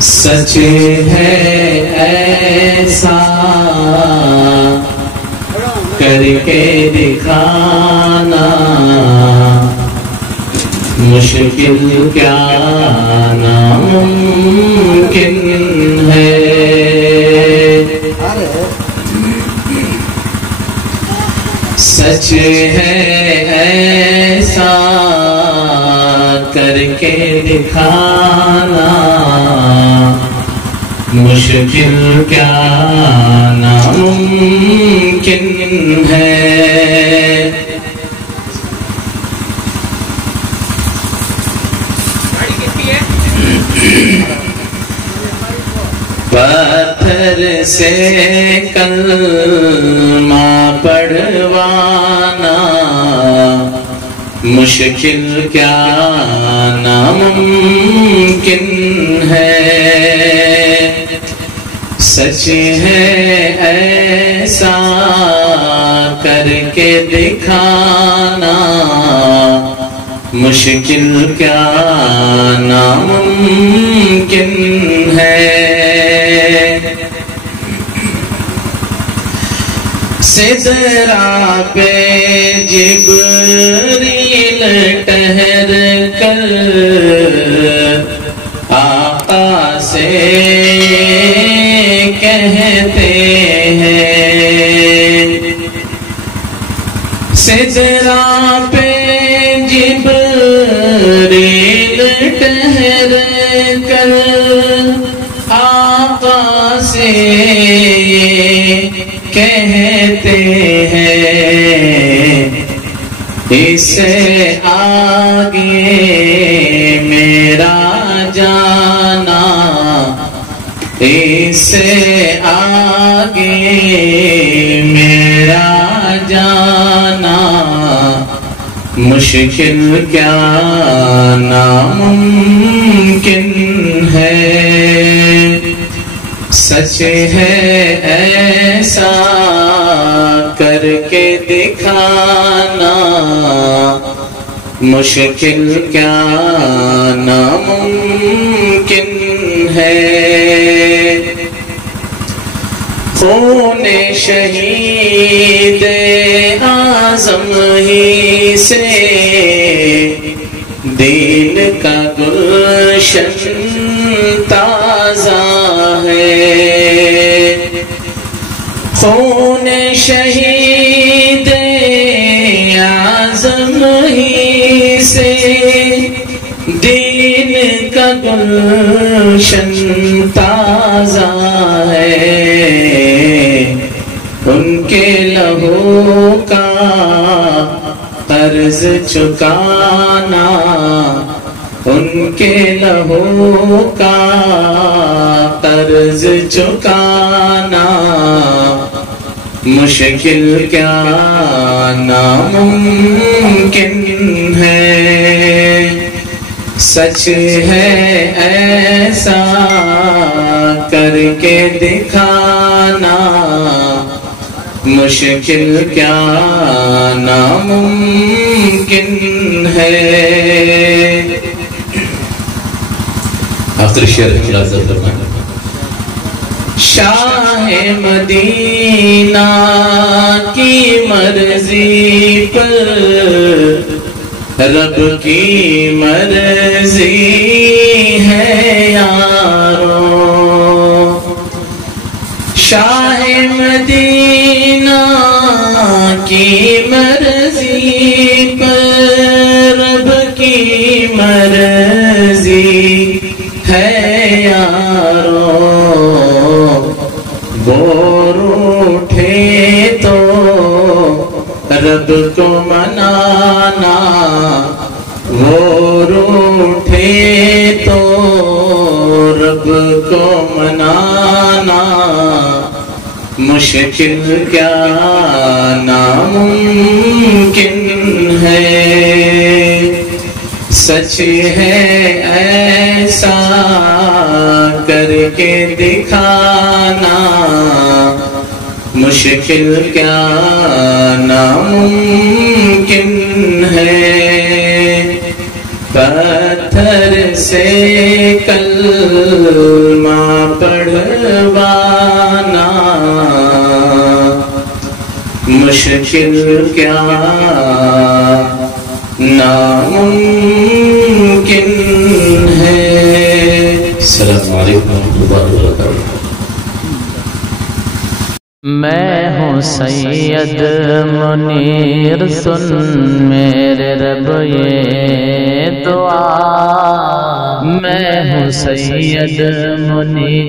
سچ ہے ایسا کر کے دکھانا مشکل کیا ناممکن ہے. سچ ہے ایسا کر کے دکھانا مشکل کیا ناممکن ہے. پتھر سے کلمہ پڑھوانا مشکل کیا ناممکن ہے. سچ ہے ایسا کر کے دکھانا مشکل کیا ناممکن ہے. سدرا پہ جبریل ٹھہر کر آقا سے کہتے ہیں. سدرا پہ جبریل ٹھہر کر آقا سے کہتے ہیں اس سے آگے میرا جانا اس سے آگے میرا جانا مشکل کیا ناممکن ہے. سچ ہے ایسا کر کے دکھانا مشکل کیا ناممکن ہے. خون شہید اعظم ہی سے دین کا گلشن تازہ ہے. خون شہید اعظم ہی سے دین کا گلشن تازہ ہے. ان کے لہو کا قرض چکانا ان کے لہو کا قرض چکانا مشکل کیا ناممکن ہے. سچ ہے ایسا کر کے دکھانا مشکل کیا ناممکن ہے. آخری شعر اجازت فرمائیں. شاہ مدینہ کی مرضی پر رب کی مرضی ہے یارو. شاہ مدینہ کی مرضی پر رب کی مرضی ہے یارو. غور اٹھے تو رب کو منانا غور اٹھے تو رب کو منانا مشکل کیا ناممکن ہے. سچ ہے ایسا کر کے دکھانا مشکل کیا ناممکن ہے. پتھر سے کلمہ پڑھوانا مشکل کیا ناممکن ہے۔ السلام علیکم ورحمۃ اللہ وبرکاتہ۔ میں ہوں سید منیر، سن میرے رب یہ دعا، میں ہوں سید منیر۔